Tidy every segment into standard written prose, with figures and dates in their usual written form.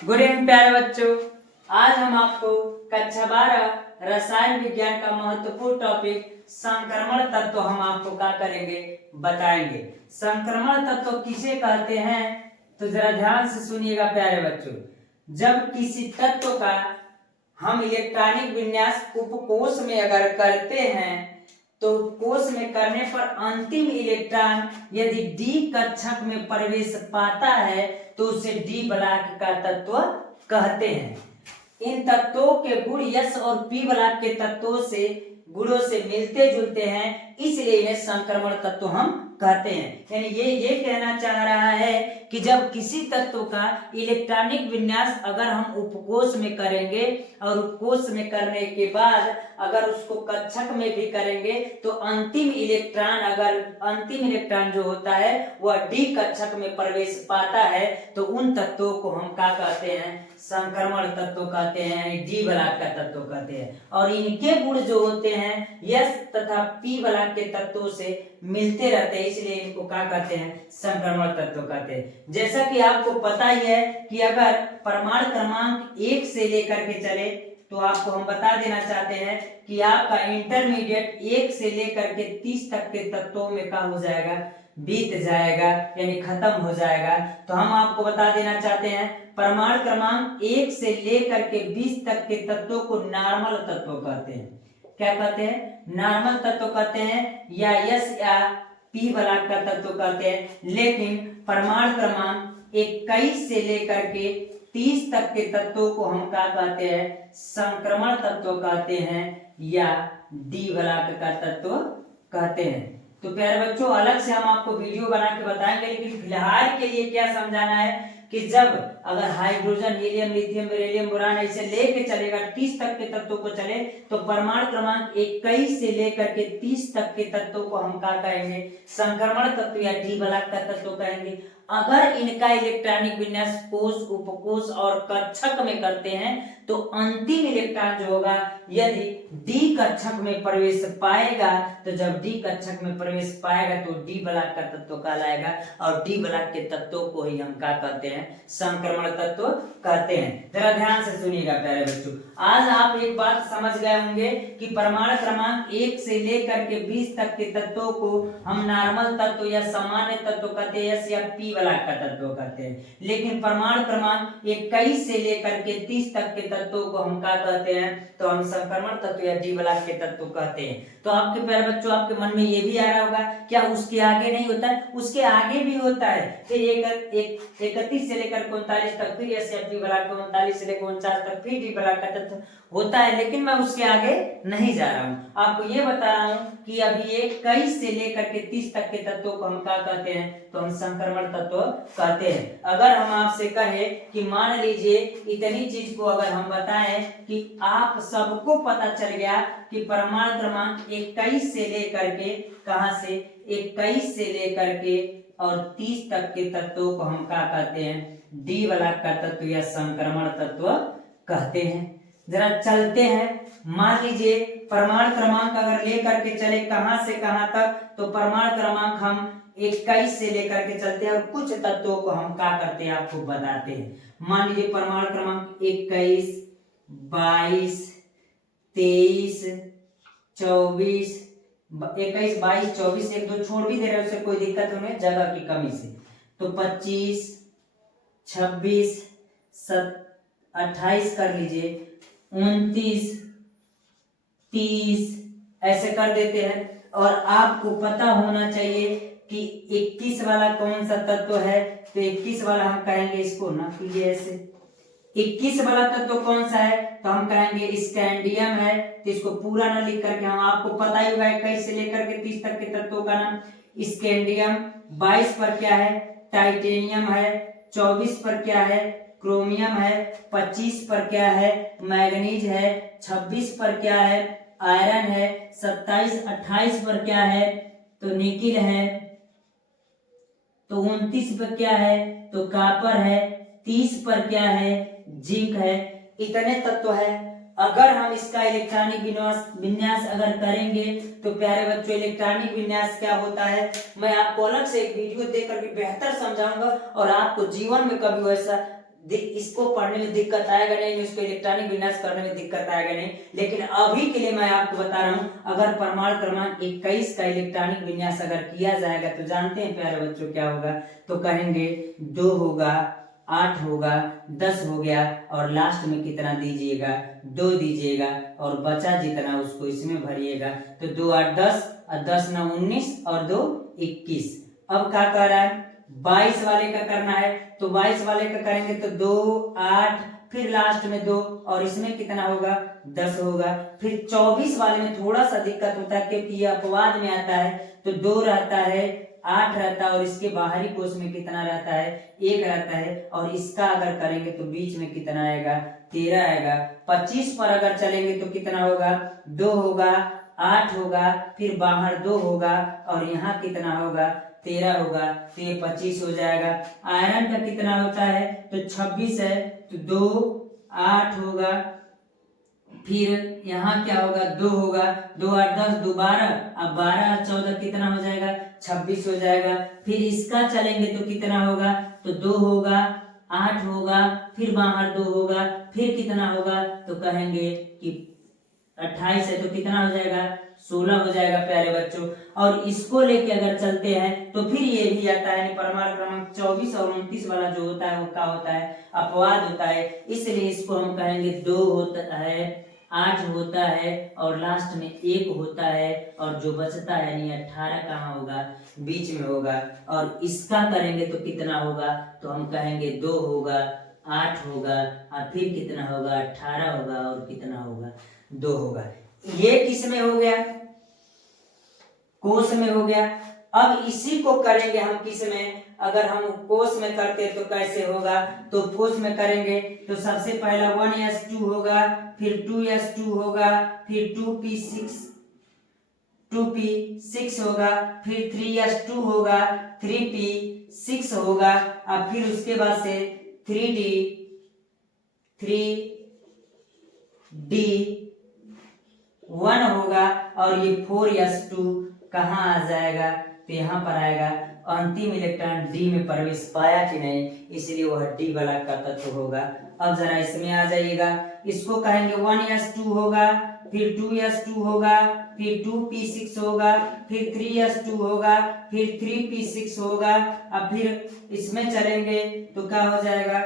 Good evening प्यारे बच्चों। आज हम आपको कक्षा 12 रसायन विज्ञान का महत्वपूर्ण टॉपिक संक्रमण तत्व हम आपको क्या करेंगे बताएंगे। संक्रमण तत्व किसे कहते हैं तो जरा ध्यान से सुनिएगा प्यारे बच्चों। जब किसी तत्व का हम इलेक्ट्रॉनिक विन्यास उपकोष में अगर करते हैं तो कोष में करने पर अंतिम इलेक्ट्रॉन यदि डी कक्षक में प्रवेश पाता है तो उसे डी ब्लॉक का तत्व कहते हैं। इन तत्वों के गुण यस और पी ब्लॉक के तत्वों से गुणों से मिलते जुलते हैं, इसलिए इन्हें संक्रमण तत्व हम कहते हैं। यानी ये कहना चाह रहा है कि जब किसी तत्व का इलेक्ट्रॉनिक विन्यास अगर हम उपकोष में करेंगे और उपकोष में करने के बाद अगर उसको कक्षक में भी करेंगे तो अंतिम इलेक्ट्रॉन जो होता है वह डी कक्षक में प्रवेश पाता है तो उन तत्वों को हम क्या कहते हैं, संक्रमण तत्व कहते हैं, डी ब्लॉक का तत्व कहते हैं। और इनके गुण जो होते हैं यस तथा पी ब्लॉक के तत्वों से मिलते रहते हैं, इसलिए इनको क्या कहते हैं, संक्रमण तत्व कहते हैं। जैसा कि आपको पता ही है कि अगर परमाणु क्रमांक 1 से लेकर के चले तो आपको हम बता देना चाहते हैं कि आपका इंटरमीडिएट 1 से लेकर के 30 तक के तत्वों में क्या हो जाएगा, बीत जाएगा, यानी खत्म हो जाएगा। तो हम आपको बता देना चाहते हैं परमाणु क्रमांक 1 से लेकर के 20 तक के तत्वों को नॉर्मल तत्व कहते हैं। क्या कहते हैं, नॉर्मल तत्व कहते हैं या यस या पी ब्लॉक का तत्व कहते हैं। लेकिन परमाणु क्रमांक 21 से लेकर के 30 तक के तत्वों को हम क्या कहते हैं, संक्रमण तत्व कहते हैं या डी ब्लॉक का तत्व कहते हैं। तो प्यारे बच्चों अलग से हम आपको वीडियो बना के बताएंगे, लेकिन फिलहाल के लिए क्या समझाना है कि जब अगर hydrogen, helium, lithium, beryllium, boron ऐसे लेके चलेगा 30 तक के तत्वों को चले तो परमाणु क्रमांक 21 से लेकर के 30 तक के तत्वों को हम क्या कहेंगे, संक्रमण तत्व या डी ब्लॉक का तत्व कहेंगे। अगर इनका इलेक्ट्रॉनिक विन्यास कोष, उपकोष और कक्षक में करते हैं तो अंतिम इलेक्ट्रॉन जो होगा यदि डी कक्षक में प्रवेश पाएगा तो जब डी कक्षक में प्रवेश पाएगा तो डी ब्लॉक का तत्व कहलाएगा और डी ब्लॉक के तत्वों को ही हम क्या कहते हैं, संक्रमण तत्व कहते हैं। जरा ध्यान से सुनिएगा प्यारे बच्चों। आज आप एक बात समझ गए होंगे कि परमाणु क्रमांक 1 से लेकर के 20 तक के तत्वों को हम नॉर्मल तत्व या सामान्य तत्व कहते हैं या पी ब्लॉक का तत्व कहते हैं। लेकिन परमाणु क्रमांक 21 से लेकर के 30 तक के तत्वों को हम क्या कहते हैं, तो हम संक्रमण तत्व या डी ब्लॉक के तत्व कहते हैं। तो आपके प्यारे बच्चों आपके मन में ये भी आ रहा होगा क्या उसके आगे नहीं होता है, उसके आगे भी होता है। फिर 31 से लेकर 39 तक फिर एस या पी ब्लॉक, 39 से लेकर 49 तक फिर डी ब्लॉक का तत्व होता है, लेकिन मैं उसके आगे नहीं जा रहा हूँ। आपको ये बता रहा हूँ कि अभी 21 से लेकर के 30 तक के तत्वों को हम क्या कहते हैं, तो हम संक्रमण तत्व कहते हैं। अगर हम आपसे कहें कि मान लीजिए इतनी चीज को अगर हम बताएं कि आप सबको पता चल गया कि परमाणु क्रमांक 21 से लेकर के कहां से 21 से लेकर के और 30 तक के तत्वों को हम क्या कहते हैं, डी ब्लॉक का तत्व या संक्रमण तत्व कहते हैं। जरा चलते हैं, मान लीजिए परमाणु क्रमांक अगर लेकर के चले कहां से कहां तक, तो परमाणु क्रमांक हम 21 से लेकर के चलते हैं और कुछ तत्वों को हम क्या करते हैं आपको बताते हैं। मान लीजिए परमाणु क्रमांक 21, 22, 23, 24, 21, 22, 24 एक दो छोड़ भी दे रहे हैं, उससे कोई दिक्कत नहीं है जगह की कमी से। तो 25, 26, 28 कर लीजिए, 29, 30 ऐसे कर देते हैं। और आपको पता होना चाहिए कि 21 वाला कौन सा तत्व है, तो 21 वाला हम कहेंगे इसको ना कीजिए ऐसे। 21 वाला तत्व कौन सा है, तो हम कहेंगे स्कैंडियम है। तो इसको पूरा ना लिख करके हम, आपको पता ही होगा 21 से लेकर के 30 तक के तत्वों का नाम स्कैंडियम। 22 पर क्या है, टाइटेनियम है। 24 पर क्या है, क्रोमियम है। 25 पर क्या है, मैग्नीज है। 26 पर क्या है, आयरन है। 27, 28 पर क्या है, तो निकिल है। तो 29 पर क्या है, तो कॉपर है। 30 पर क्या है, जिंक है। इतने तत्व है। अगर हम इसका इलेक्ट्रॉनिक विन्यास अगर करेंगे तो प्यारे बच्चों इलेक्ट्रॉनिक विन्यास क्या होता है मैं आपको अलग से एक वीडियो देकर के बेहतर समझाऊंगा और आपको जीवन में कभी वैसा इसको पढ़ने में दिक्कत आएगा नहीं, इसको इलेक्ट्रॉनिक विन्यास करने में दिक्कत आएगा नहीं। लेकिन अभी के लिए मैं आपको बता रहा हूँ, अगर प्रमाण क्रमांक 21 का इलेक्ट्रॉनिक विन्यास अगर किया जाएगा तो जानते हैं प्यारे बच्चों क्या होगा, तो कहेंगे 2 होगा, 8 होगा, 10 हो गया और लास्ट में कितना दीजिएगा, 2 दीजिएगा और बचा जितना उसको इसमें भरिएगा। तो 2 8 10 और 10 9 19 और 2 21। अब क्या कर रहा है, 22 वाले का करना है, तो 22 वाले का करेंगे तो 2 8 फिर लास्ट में 2 और इसमें कितना होगा, 10 होगा। फिर 24 वाले में थोड़ा सा दिक्कत होता है क्योंकि ये अपवाद में आता है, तो 2 रहता है, 8 रहता है और इसके बाहरी कोष में कितना रहता है, 1 रहता है। और इसका अगर करेंगे तो बीच में कितना आएगा, 13 आएगा। 25 पर अगर चलेंगे तो कितना होगा, 2 होगा, 8 होगा, फिर बाहर 2 होगा और यहाँ कितना होगा, 13 होगा, तो ये 25 हो जाएगा। आयरन का कितना होता है, तो 26 है, तो 2 8 होगा, फिर यहाँ क्या होगा, 2 होगा, 2 8 10 2 12, अब 12 और 14 कितना हो जाएगा, 26 हो जाएगा। फिर इसका चलेंगे तो कितना होगा, तो 2 होगा, 8 होगा, फिर बाहर 2 होगा, फिर कितना होगा, तो कहेंगे कि 28 है, तो कितना हो जाएगा, 16 हो जाएगा प्यारे बच्चों। और इसको लेके अगर चलते हैं तो फिर ये भी आता है, प्रमाण क्रमांक 24 और 29 वाला जो होता है वो क्या होता है, अपवाद होता है, इसलिए इसको हम कहेंगे 2 होता है, 8 होता है और लास्ट में 1 होता है और जो बचता है यानी 18 कहाँ होगा, बीच में होगा। और इसका करेंगे तो कितना होगा, तो हम कहेंगे 2 होगा, 8 होगा और फिर कितना होगा, 18 होगा और कितना होगा, 2 होगा। ये किस में हो गया, कोष में हो गया। अब इसी को करेंगे हम किस में, अगर हम कोष में करते तो कैसे होगा, तो कोष में करेंगे तो सबसे पहला 1s2 होगा, फिर 2s2 होगा, फिर 2p6 होगा, फिर 3s2 होगा, 3p6 होगा, और फिर उसके बाद से 3d1 होगा और ये 4s2 कहाँ आ जाएगा, तो यहाँ पर आएगा। अंतिम इलेक्ट्रॉन डी में प्रवेश पाया कि नहीं, इसलिए वह डी वाला का तत्व होगा। अब जरा इसमें आ जाइएगा, इसको कहेंगे 1s2 होगा, फिर 2s2 होगा, फिर 2p6 होगा, फिर 3s2 होगा, फिर 3p6 होगा। अब फिर इसमें चलेंगे तो क्या हो जाएगा,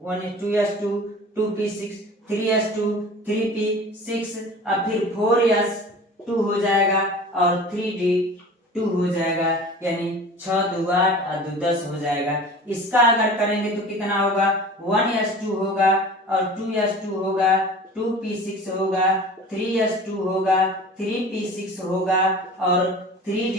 2s2 2p6 3s2 3p6, अब फिर 4s2 हो जाएगा और 3d2 हो जाएगा, यानी 6 2 8 और 2 10 हो जाएगा। इसका अगर करेंगे तो कितना होगा, 1s2 होगा और 2s2 होगा, 2p6 होगा, 3s2 होगा, 3p6 होगा और 3d,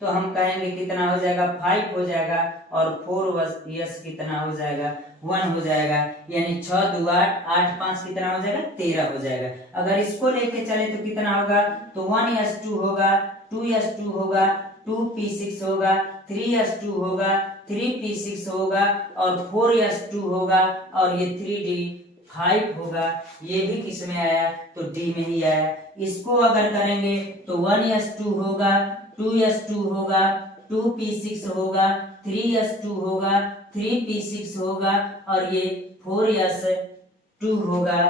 तो हम कहेंगे कितना हो जाएगा, 5 हो जाएगा और 4s कितना हो जाएगा, 1 हो जाएगा, यानी 6 2 8 8 5 कितना हो जाएगा, 13 हो जाएगा। अगर इसको लेके चले तो कितना होगा, तो 1s2 होगा, 2s2 होगा, 2p6 होगा, 3s2 होगा, 3p6 होगा और 4s2 होगा और ये 3d5 होगा। ये भी किस में आया, तो डी में ही आया। इसको अगर करेंगे तो 1s2 होगा, 2s2 होगा, 2p6 होगा, 3s2 होगा, 3p6 होगा और ये 4s2 होगा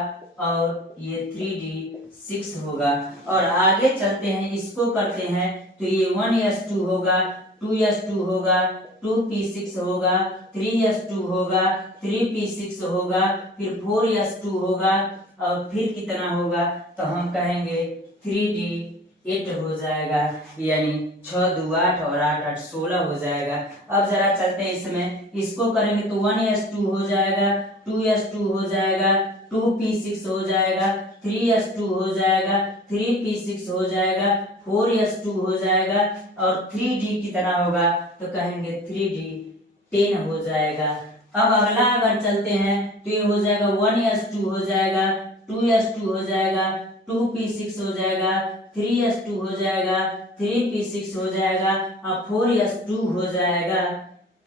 और ये 3d6 होगा। और आगे चलते हैं, इसको करते हैं तो ये 1s2 होगा, 2s2 होगा, 2p6 होगा, 3s2 होगा, 3p6 होगा, फिर 4s2 होगा और फिर कितना होगा, तो हम कहेंगे 3d8 हो जाएगा, यानी 6 2 8 और 8 8 16 हो जाएगा। अब जरा चलते हैं इसमें, इसको करेंगे तो 1s2 हो जाएगा, 2s2 हो जाएगा, 2p6 हो जाएगा, 3s2 हो जाएगा, 3p6 हो जाएगा, 4s2 हो जाएगा और 3d कितना होगा, तो कहेंगे 3d10 हो जाएगा। अब अगला अगर चलते हैं तो ये हो जाएगा 1s2 हो जाएगा, 2s2 हो जाएगा, 2p6 हो जाएगा, 3s2 हो जाएगा, 3p6 हो जाएगा और 4s2 हो जाएगा।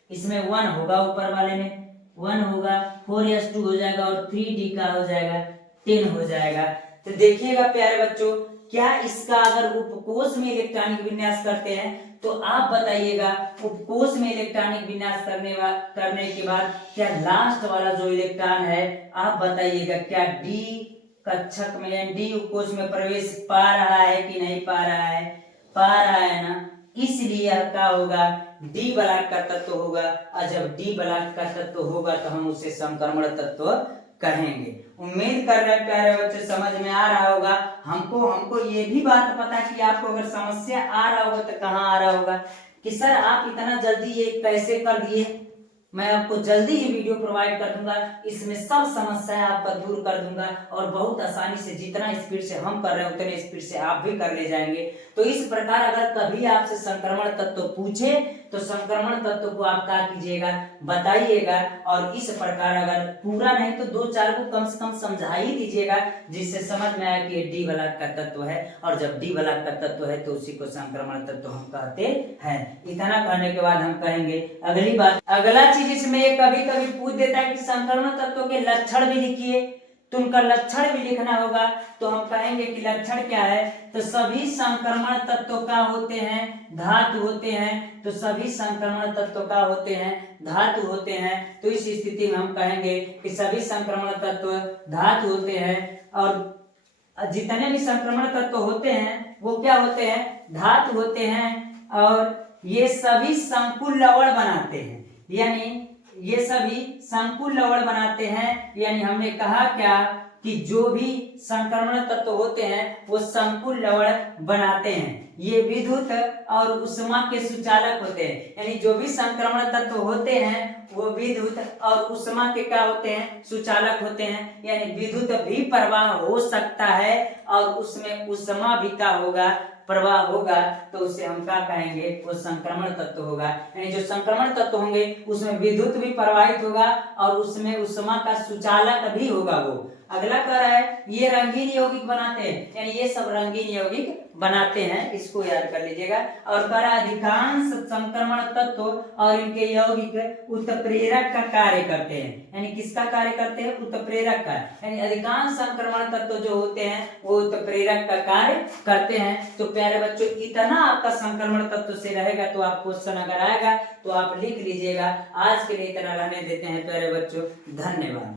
इसमें 1 होगा, ऊपर वाले में 1 होगा, 4s2 हो जाएगा और 3d का हो जाएगा 10 हो जाएगा। तो देखिएगा प्यारे बच्चों, क्या इसका अगर उपकोष में इलेक्ट्रॉनिक विन्यास करते हैं तो आप बताइएगा, उपकोष में इलेक्ट्रॉनिक विन्यास करने के बाद क्या लास्ट वाला जो इलेक्ट्रॉन है आप बताइएगा, क्या डी कक्षक में डी उपकोष में प्रवेश पा रहा है कि नहीं पा रहा है? पा रहा है ना, इसलिए क्या होगा, डी ब्लॉक का तत्व होगा। और जब डी ब्लॉक का तत्व होगा तो हम उसे संक्रमण तत्व कहेंगे। उम्मीद कर रहे हैं प्यारे बच्चे समझ में आ रहा होगा। हमको ये भी बात पता कि आपको अगर समस्या आ रहा होगा तो कहाँ आ रहा होगा कि सर आप इतना जल्दी ये कैसे कर दिए। मैं आपको जल्दी ही वीडियो प्रोवाइड कर दूंगा, इसमें सब समस्याएं आपका दूर कर दूंगा और बहुत आसानी से, जितना स्पीड से हम कर रहे हैं उतने स्पीड से आप भी कर ले जाएंगे। तो इस प्रकार अगर कभी आपसे संक्रमण तत्व पूछे तो संक्रमण तत्व को आप क्या कीजिएगा, बताइएगा। और इस प्रकार अगर पूरा नहीं तो 2-4 को कम से कम समझा ही दीजिएगा, जिससे समझ में आए कि डी ब्लॉक का तत्व है। और जब डी ब्लॉक का तत्व है तो उसी को संक्रमण तत्व हम कहते हैं। इतना कहने के बाद हम कहेंगे अगली बात, अगला चीज इसमें ये कभी कभी पूछ देता है कि संक्रमण तत्व के लक्षण भी लिखिए, तो उनका लक्षण भी लिखना होगा। तो हम कहेंगे कि लक्षण क्या है, तो सभी संक्रमण तत्व का होते हैं धातु होते हैं। तो सभी संक्रमण तत्व का होते हैं धातु होते हैं। तो इस स्थिति में हम कहेंगे कि सभी संक्रमण तत्व धातु होते हैं और जितने भी संक्रमण तत्व होते हैं वो क्या होते हैं, धातु होते हैं। और ये सभी संकुल लवण बनाते हैं, यानी ये सभी संकुल लवण बनाते हैं। यानी हमने कहा क्या कि जो भी संक्रमण तत्व होते हैं वो संकुल लवण बनाते हैं। ये विद्युत और उष्मा के सुचालक होते हैं, यानी जो भी संक्रमण तत्व होते हैं वो विद्युत और उष्मा के क्या होते हैं, सुचालक होते हैं। यानी विद्युत भी प्रवाह हो सकता है और उसमें उष्मा भी क्या होगा, प्रवाह होगा। तो उसे हम क्या कहेंगे, वो संक्रमण तत्व होगा। यानी जो संक्रमण तत्व होंगे उसमें विद्युत भी प्रवाहित होगा और उसमें उष्मा का सुचालक भी होगा। वो अगला कह रहा है ये रंगीन यौगिक बनाते हैं, यानी ये सब रंगीन यौगिक बनाते हैं, इसको याद कर लीजिएगा। और कह रहा है अधिकांश संक्रमण तत्व और इनके यौगिक उत्प्रेरक का कार्य करते हैं। यानी किसका कार्य करते हैं, उत्प्रेरक का। यानी अधिकांश संक्रमण तत्व जो होते हैं वो उत्प्रेरक का कार्य करते हैं। तो प्यारे बच्चों इतना आपका संक्रमण तत्व से रहेगा, तो आप क्वेश्चन अगर आएगा तो आप लिख लीजिएगा। आज के लिए इतना रहने देते हैं प्यारे बच्चों, धन्यवाद।